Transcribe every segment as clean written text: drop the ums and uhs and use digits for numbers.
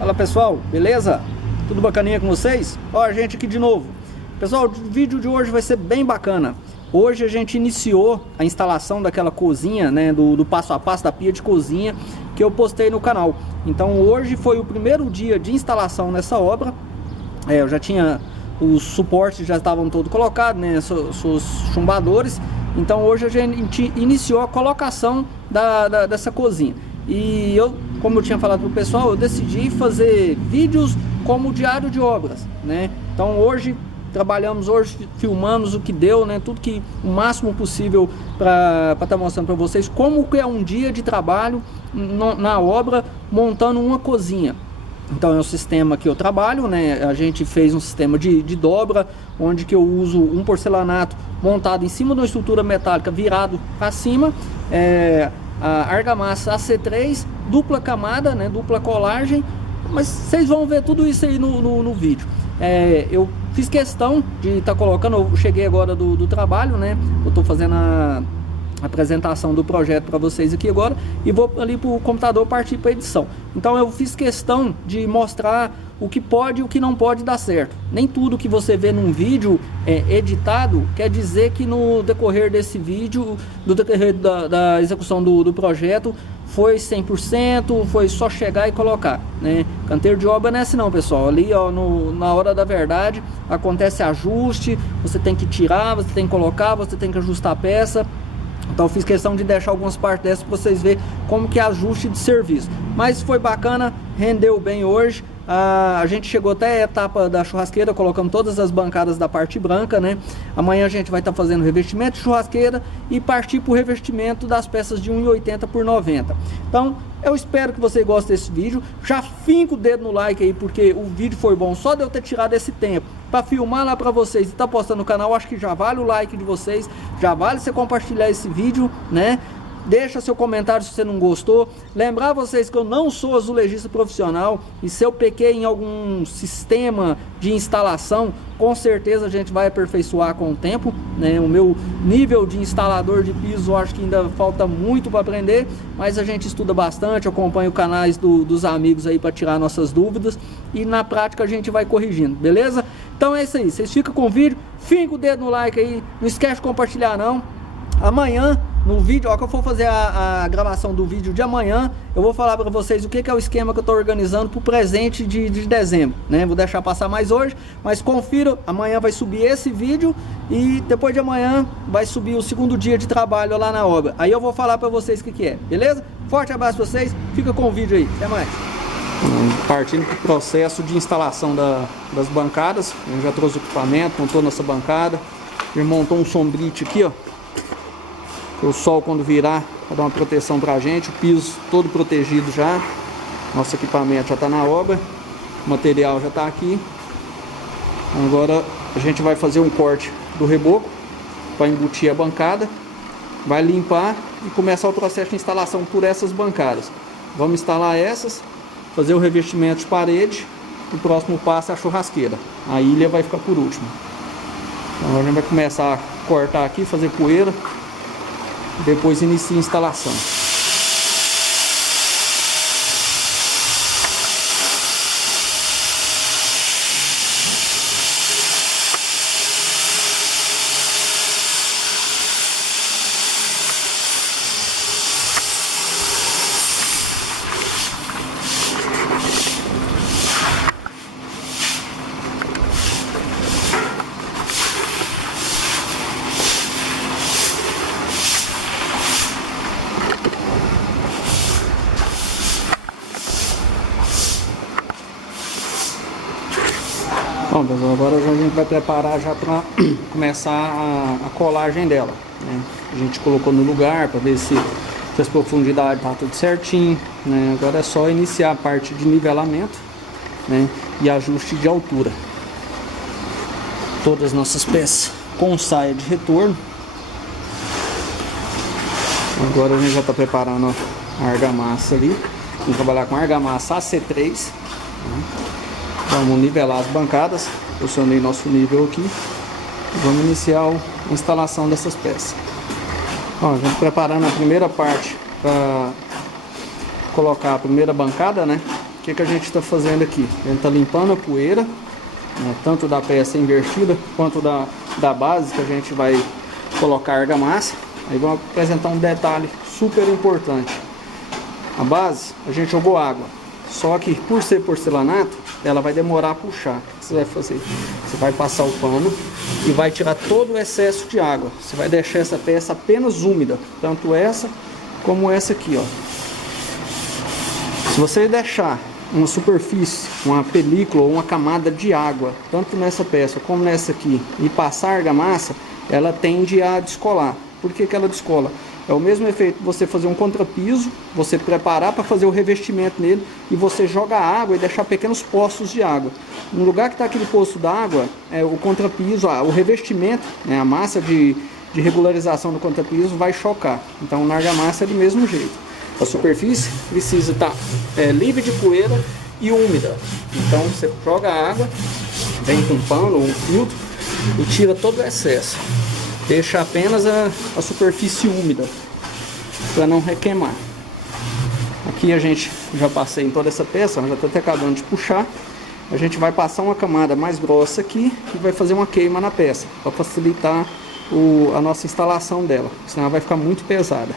Fala pessoal, beleza? Tudo bacaninha com vocês? Ó, a gente aqui de novo. Pessoal, o vídeo de hoje vai ser bem bacana. Hoje a gente iniciou a instalação daquela cozinha, né, do passo a passo da pia de cozinha que eu postei no canal. Então hoje foi o primeiro dia de instalação nessa obra. Eu já tinha os suportes, já estavam todos colocados, né, os chumbadores. Então hoje a gente iniciou a colocação dessa cozinha. E eu, como eu tinha falado pro pessoal, eu decidi fazer vídeos como diário de obras, né? Então hoje trabalhamos, filmamos o que deu, né? Tudo que o máximo possível para estar mostrando para vocês como que é um dia de trabalho na obra montando uma cozinha. Então é o sistema que eu trabalho, né? A gente fez um sistema de dobra, onde que eu uso um porcelanato montado em cima de uma estrutura metálica virado para cima, a argamassa AC3, dupla camada, né? Dupla colagem, mas vocês vão ver tudo isso aí no vídeo. Eu fiz questão de estar colocando, eu cheguei agora do trabalho, né? Eu estou fazendo a apresentação do projeto para vocês aqui agora e vou ali para o computador partir para edição. Então eu fiz questão de mostrar o que pode e o que não pode dar certo. Nem tudo que você vê num vídeo editado quer dizer que no decorrer desse vídeo, do decorrer da execução do projeto, foi 100%, foi só chegar e colocar, né? Canteiro de obra não é assim não, pessoal. Ali, ó, na hora da verdade, acontece ajuste, você tem que tirar, você tem que colocar, você tem que ajustar a peça. Então eu fiz questão de deixar algumas partes dessas para vocês verem como que é ajuste de serviço. Mas foi bacana, rendeu bem hoje. A gente chegou até a etapa da churrasqueira, colocamos todas as bancadas da parte branca, né? Amanhã a gente vai estar fazendo revestimento de churrasqueira e partir para o revestimento das peças de 1,80 por 90. Então eu espero que você goste desse vídeo. Já finca o dedo no like aí, porque o vídeo foi bom. Só de eu ter tirado esse tempo para filmar lá para vocês e tá postando no canal, acho que já vale o like de vocês, já vale você compartilhar esse vídeo, né? Deixa seu comentário se você não gostou. Lembrar vocês que eu não sou azulejista profissional, e se eu pequei em algum sistema de instalação, com certeza a gente vai aperfeiçoar com o tempo, né? O meu nível de instalador de piso, eu acho que ainda falta muito para aprender, mas a gente estuda bastante, acompanha os canais dos amigos aí para tirar nossas dúvidas, e na prática a gente vai corrigindo, beleza? Então é isso aí, vocês ficam com o vídeo, finca o dedo no like aí, não esquece de compartilhar não. Amanhã, no vídeo, ó, que eu for fazer a gravação do vídeo de amanhã, eu vou falar para vocês o que é o esquema que eu estou organizando para o presente de dezembro, né? Vou deixar passar mais hoje, mas confira, amanhã vai subir esse vídeo e depois de amanhã vai subir o segundo dia de trabalho lá na obra. Aí eu vou falar para vocês o que é, beleza? Forte abraço para vocês, fica com o vídeo aí, até mais. Partindo para o processo de instalação das bancadas, eu já trouxe o equipamento, montou nossa bancada, já montou um sombrite aqui, ó. O sol quando virar vai dar uma proteção pra gente, o piso todo protegido já, nosso equipamento já está na obra, o material já está aqui. Agora a gente vai fazer um corte do reboco para embutir a bancada, vai limpar e começar o processo de instalação por essas bancadas. Vamos instalar essas, fazer o revestimento de parede, o próximo passo é a churrasqueira, a ilha vai ficar por último. Então a gente vai começar a cortar aqui, fazer poeira, depois inicia a instalação. Bom, pessoal, agora a gente vai preparar já para começar a colagem dela, né? A gente colocou no lugar para ver se as profundidades tá tudo certinho, né? Agora é só iniciar a parte de nivelamento, né? E ajuste de altura. Todas as nossas peças com saia de retorno. Agora a gente já está preparando a argamassa ali. Vamos trabalhar com argamassa AC3, né? Vamos nivelar as bancadas, posicionei nosso nível aqui e vamos iniciar a instalação dessas peças. Ó, a gente preparando a primeira parte para colocar a primeira bancada, né? o que a gente está fazendo aqui? A gente está limpando a poeira, né, tanto da peça invertida quanto da base que a gente vai colocar argamassa. Aí vamos apresentar um detalhe super importante. A base, a gente jogou água, só que por ser porcelanato, ela vai demorar a puxar. O que você vai fazer? Você vai passar o pano e vai tirar todo o excesso de água. Você vai deixar essa peça apenas úmida, tanto essa como essa aqui, ó. Se você deixar uma superfície, uma película ou uma camada de água, tanto nessa peça como nessa aqui, e passar argamassa, ela tende a descolar. Por que ela descola? É o mesmo efeito você fazer um contrapiso, você preparar para fazer o revestimento nele e você joga água e deixar pequenos poços de água. No lugar que está aquele poço d'água, o contrapiso, o revestimento, né, a massa de regularização do contrapiso vai chocar. Então na argamassa é do mesmo jeito. A superfície precisa estar livre de poeira e úmida. Então você joga a água, vem com um pano ou um filtro e tira todo o excesso. Deixa apenas a superfície úmida para não requeimar. Aqui a gente já passei em toda essa peça, já está até acabando de puxar. A gente vai passar uma camada mais grossa aqui e vai fazer uma queima na peça para facilitar a nossa instalação dela, senão ela vai ficar muito pesada.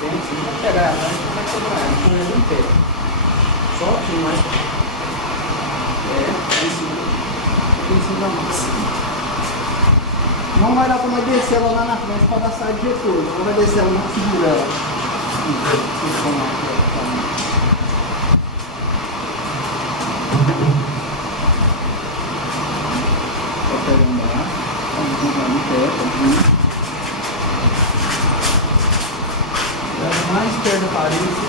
frente, você não vai pegar ela, não vai quebrar ela, põe ela em pé. Só aqui mais. Aqui em cima da massa. Não vai dar pra nós descer ela lá na frente para dar saída de retorno. Não vai descer ela, não segura ela. Só pegando lá. Vamos lá no pé, tá? Mais perto da parede, assim.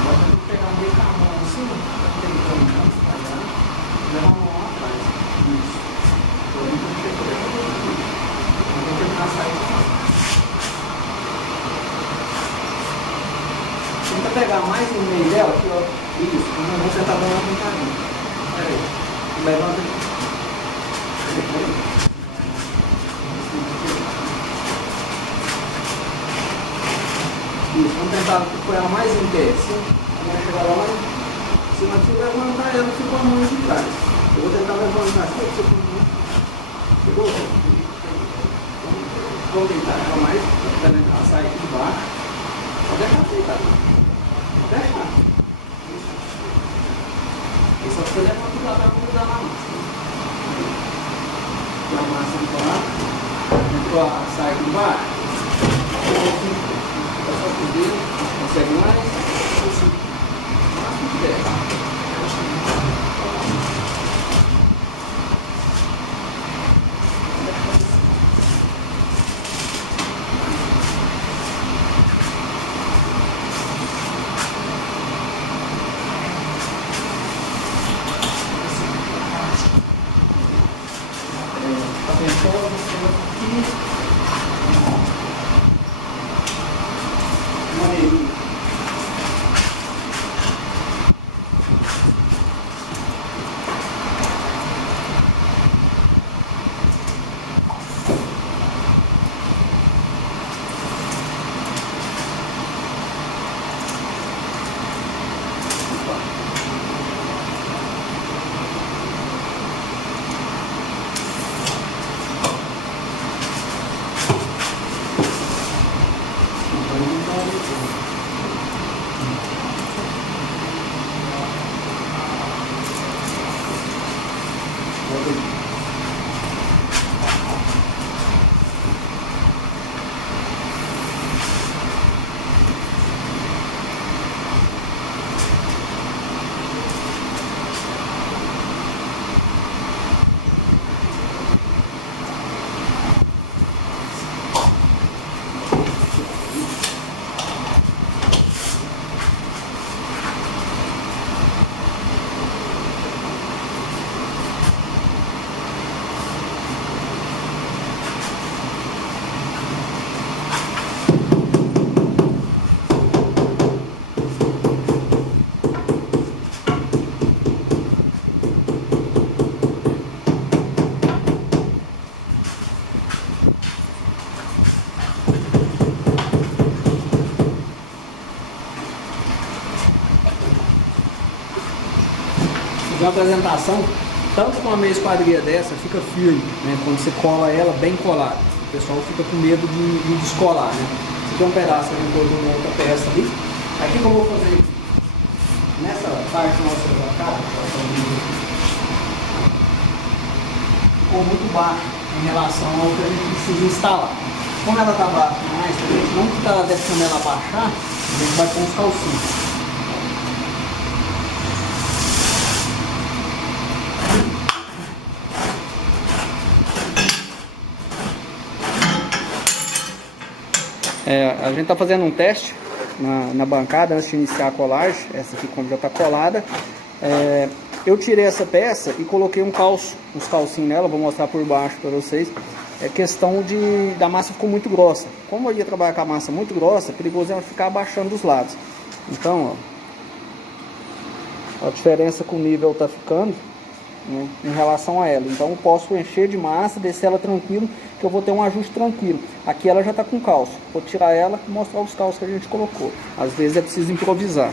Agora eu vou pegar meio com a mão assim, tentando falhar, levar a mão lá atrás. Isso. Agora eu vou tentar sair. Tenta pegar mais no meio dela, aqui, ó. Isso, eu vou tentar dar uma brincadinha. Peraí. Levanta aqui. Isso, vamos tentar apoiar mais em pé. Assim, vamos chegar lá em cima aqui e levantar ela aqui com a mão de trás. Eu vou tentar levantar aqui, você pegou? Vamos deitar ela mais, para ela sair aqui de baixo. Pode deixar deitar. Pode deixar. E só você levanta o papel para mudar na massa. A massa entrou a saia aqui embaixo. Só com o dedo, consegue mais. Assim. Máximo que der. Uma apresentação, tanto com uma meia esquadria dessa, fica firme, né? Quando você cola ela bem colada. O pessoal fica com medo de descolar, né? Você tem um pedaço ali, depois de uma outra peça ali. Aí o que eu vou fazer? Nessa parte nossa da cara, ficou muito baixo em relação ao que a gente precisa instalar. Como ela está baixa demais, se a gente não ficar deixando ela baixar, a gente vai pôr uns calcinhos. A gente está fazendo um teste na bancada antes de iniciar a colagem. Essa aqui, como já está colada, eu tirei essa peça e coloquei uns calcinhos nela. Vou mostrar por baixo para vocês. É questão da massa ficou muito grossa. Como eu ia trabalhar com a massa muito grossa, é perigoso ela ficar abaixando dos lados. Então, ó, a diferença que o nível está ficando, né, em relação a ela. Então eu posso encher de massa, descer ela tranquilo, que eu vou ter um ajuste tranquilo. Aqui ela já está com calço. Vou tirar ela e mostrar os calços que a gente colocou. Às vezes é preciso improvisar.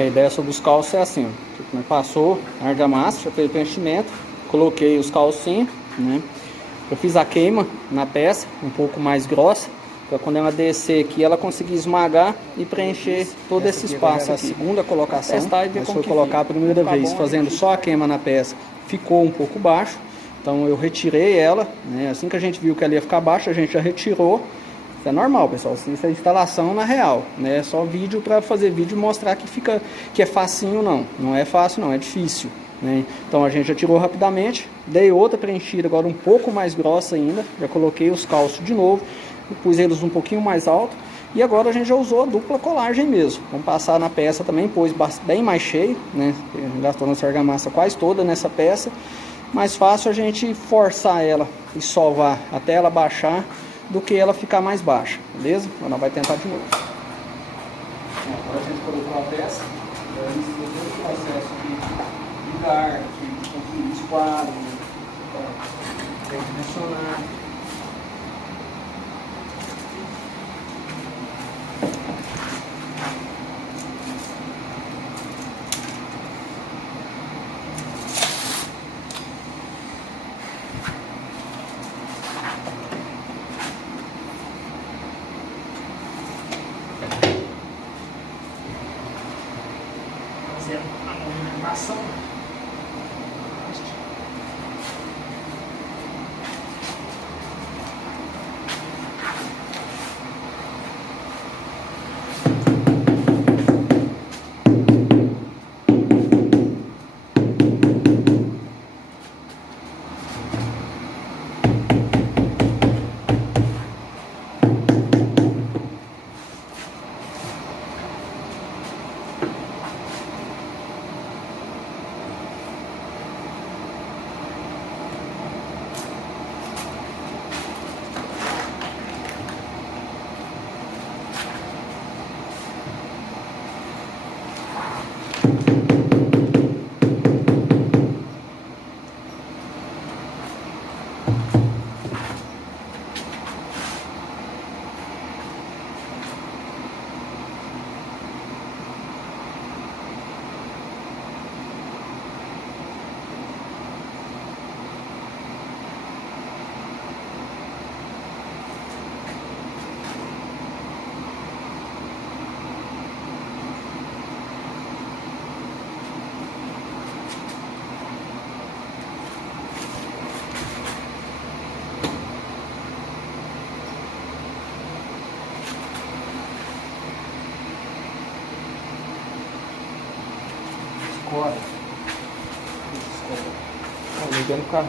A ideia sobre os calços é assim, ó. Passou a argamassa, já fez o preenchimento, coloquei os calcinhos, né? Eu fiz a queima na peça, um pouco mais grossa, para quando ela descer aqui, ela conseguir esmagar e preencher todo esse espaço aqui. A segunda colocação, mas foi colocar a primeira vez, fazendo só a queima na peça, ficou um pouco baixo, então eu retirei ela, né? Assim que a gente viu que ela ia ficar baixa, a gente já retirou. Isso é normal, pessoal, isso é instalação na real, né? É só vídeo para fazer vídeo e mostrar que é facinho, não é fácil não, é difícil, né? Então a gente já tirou rapidamente, dei outra preenchida agora um pouco mais grossa ainda, já coloquei os calços de novo, pus eles um pouquinho mais alto e agora a gente já usou a dupla colagem mesmo. Vamos passar na peça também, pôs bem mais cheio, né? Gastou nossa argamassa quase toda nessa peça, mais fácil a gente forçar ela e sovar até ela baixar do que ela ficar mais baixa, beleza? Ela vai tentar de novo. Agora a gente colocou a peça, a gente fez todo o processo de ligar, de construir os quadros, de dimensionar. Fazendo a movimentação. Escora. Ligando o carro.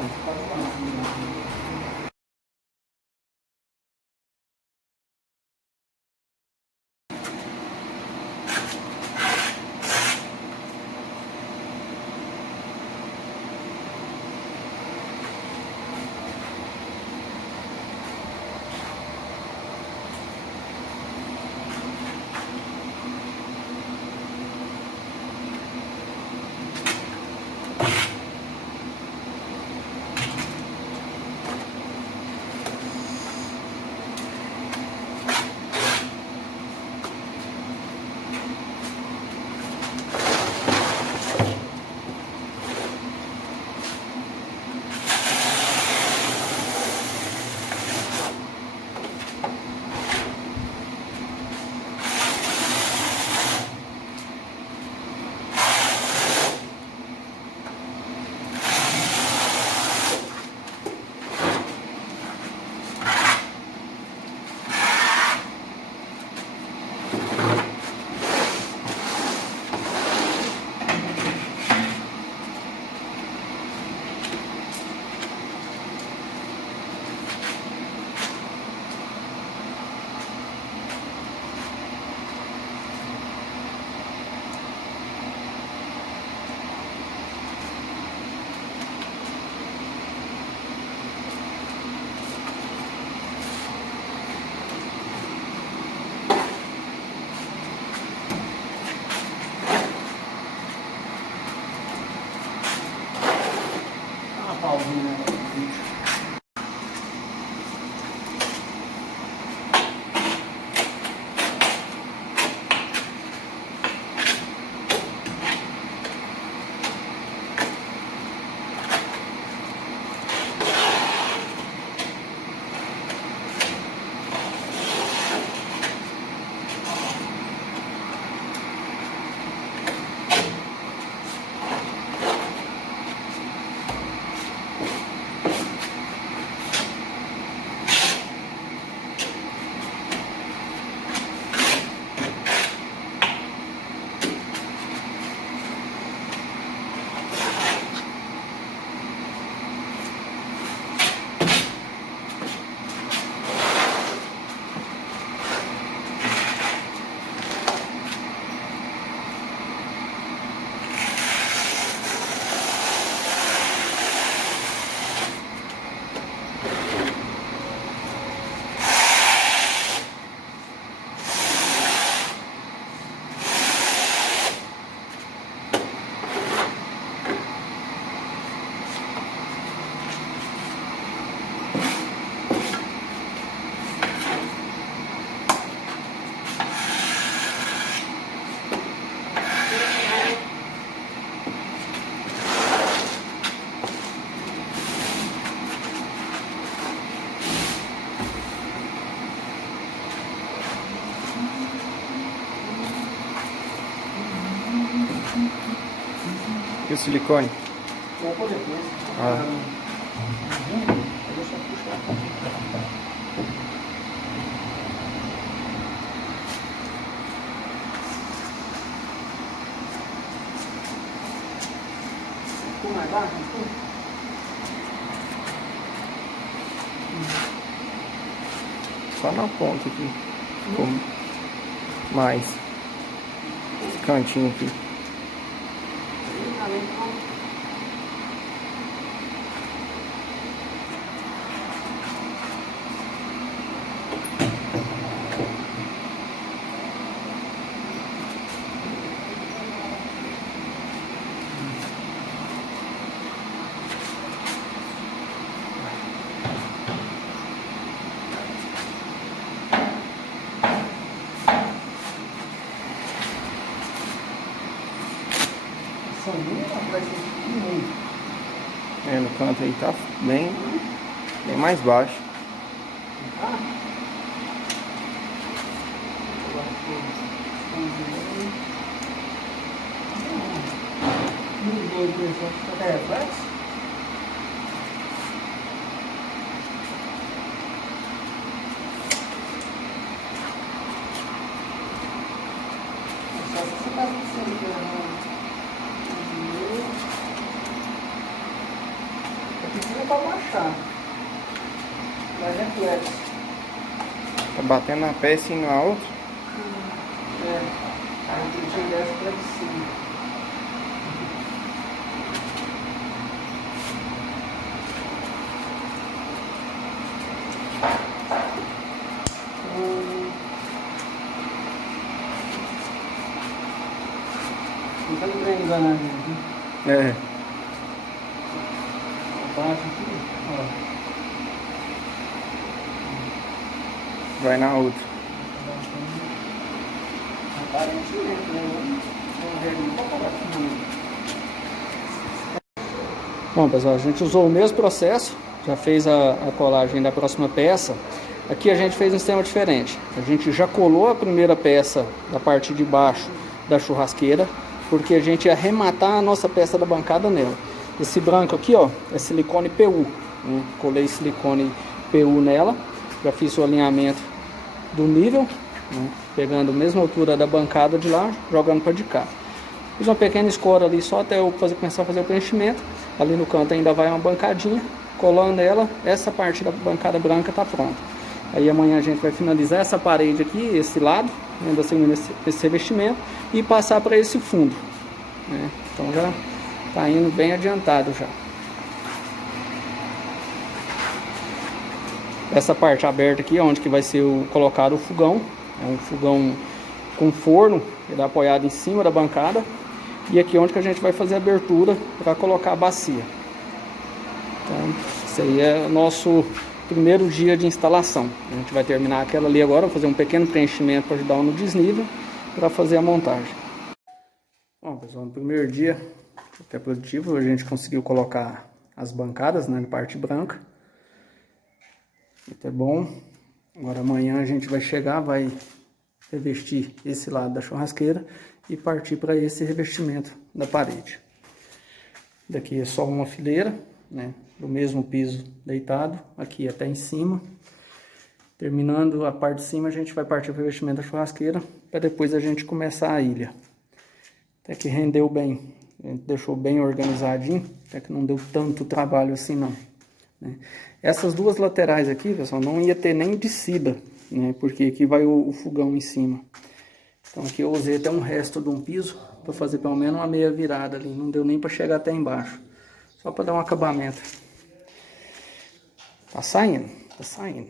E o silicone? Vou pôr depois. Ah. Deixa eu puxar. Ficou mais baixo? Só na ponta aqui. Ficou mais. Esse cantinho aqui. É, no canto aí tá bem mais baixo. Pra baixar. Mas é flex. Tá batendo na peça e na outra. É. Aí tem que tirar essa pra de cima. Não tá me enganando aqui. É. Baixo aqui, ó. Vai na outra. Aparentemente, né? Vamos ver ali, vou parar aqui. Bom, pessoal, a gente usou o mesmo processo, já fez a colagem da próxima peça. Aqui a gente fez um sistema diferente. A gente já colou a primeira peça da parte de baixo da churrasqueira, porque a gente ia arrematar a nossa peça da bancada nela. Esse branco aqui, ó, é silicone PU, né? Colei silicone PU nela, já fiz o alinhamento do nível, né? Pegando a mesma altura da bancada de lá, jogando para de cá. Fiz uma pequena escora ali só até eu começar a fazer o preenchimento. Ali no canto ainda vai uma bancadinha, colando ela, essa parte da bancada branca tá pronta. Aí amanhã a gente vai finalizar essa parede aqui, esse lado, ainda seguindo esse revestimento, e passar para esse fundo, né? Então já tá indo bem adiantado já. Essa parte aberta aqui é onde que vai ser colocado o fogão. É um fogão com forno, ele é apoiado em cima da bancada. E aqui é onde que a gente vai fazer a abertura para colocar a bacia. Então, esse aí é o nosso primeiro dia de instalação. A gente vai terminar aquela ali agora, fazer um pequeno preenchimento para ajudar no desnível, para fazer a montagem. Bom, pessoal, no primeiro dia, até produtivo, a gente conseguiu colocar as bancadas, né, na parte branca. Até bom. Agora amanhã a gente vai chegar, vai revestir esse lado da churrasqueira e partir para esse revestimento da parede. Daqui é só uma fileira, né, do mesmo piso deitado, aqui até em cima. Terminando a parte de cima, a gente vai partir para o revestimento da churrasqueira, para depois a gente começar a ilha. Até que rendeu bem, a gente deixou bem organizadinho, até que não deu tanto trabalho assim não, né. Essas duas laterais aqui, pessoal, não ia ter nem descida, né, porque aqui vai o fogão em cima. Então aqui eu usei até um resto de um piso para fazer pelo menos uma meia virada ali, não deu nem para chegar até embaixo, só para dar um acabamento. Tá saindo, tá saindo.